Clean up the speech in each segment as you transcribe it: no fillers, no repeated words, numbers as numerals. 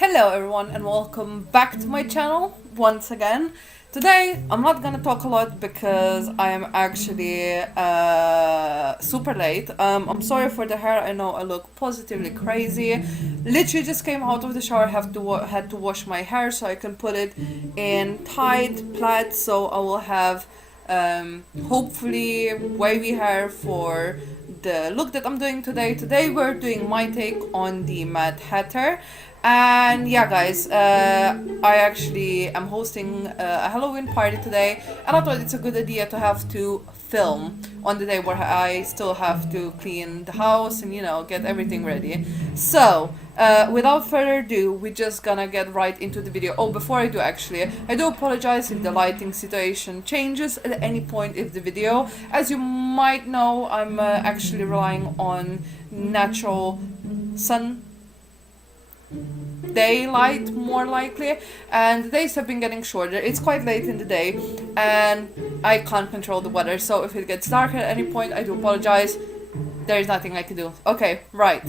Hello everyone and welcome back to my channel once again. Today I'm not gonna talk a lot because I am actually super late. I'm sorry for the hair. I know I look positively crazy. Literally just came out of the shower. Had to wash my hair so I can put it in tight plaid. So I will have hopefully wavy hair for the look that I'm doing today. Today we're doing my take on the Mad Hatter. And yeah, guys, I actually am hosting a Halloween party today, and I thought it's a good idea to have to film on the day where I still have to clean the house and get everything ready. So, without further ado, we're just gonna get right into the video. Oh, before I do, actually, I do apologize if the lighting situation changes at any point of the video. As you might know, I'm actually relying on natural sun daylight more likely, and the days have been getting shorter. It's quite late in the day and I can't control the weather, so if it gets dark at any point, I do apologize. There is nothing I can do. Okay, right.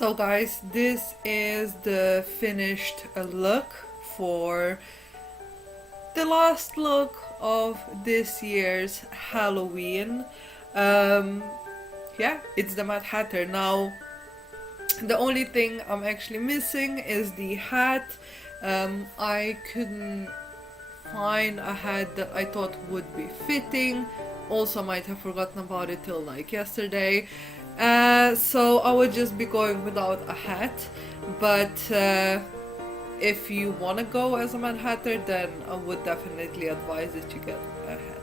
So guys, this is the finished look for the last look of this year's Halloween. Yeah, it's the Mad Hatter. Now, the only thing I'm actually missing is the hat. I couldn't find a hat that I thought would be fitting. Also, might have forgotten about it till like yesterday. So I would just be going without a hat. But if you want to go as a Mad Hatter, then I would definitely advise that you get a hat.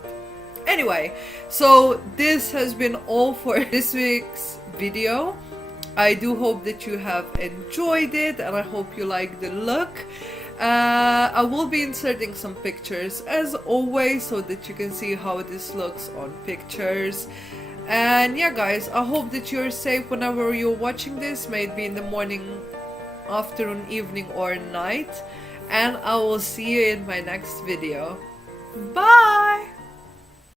Anyway, so this has been all for this week's video. I do hope that you have enjoyed it, and I hope you like the look. I will be inserting some pictures as always so that you can see how this looks on pictures. And yeah guys, I hope that you're safe whenever you're watching this, maybe in the morning, afternoon, evening or night. And I will see you in my next video. Bye!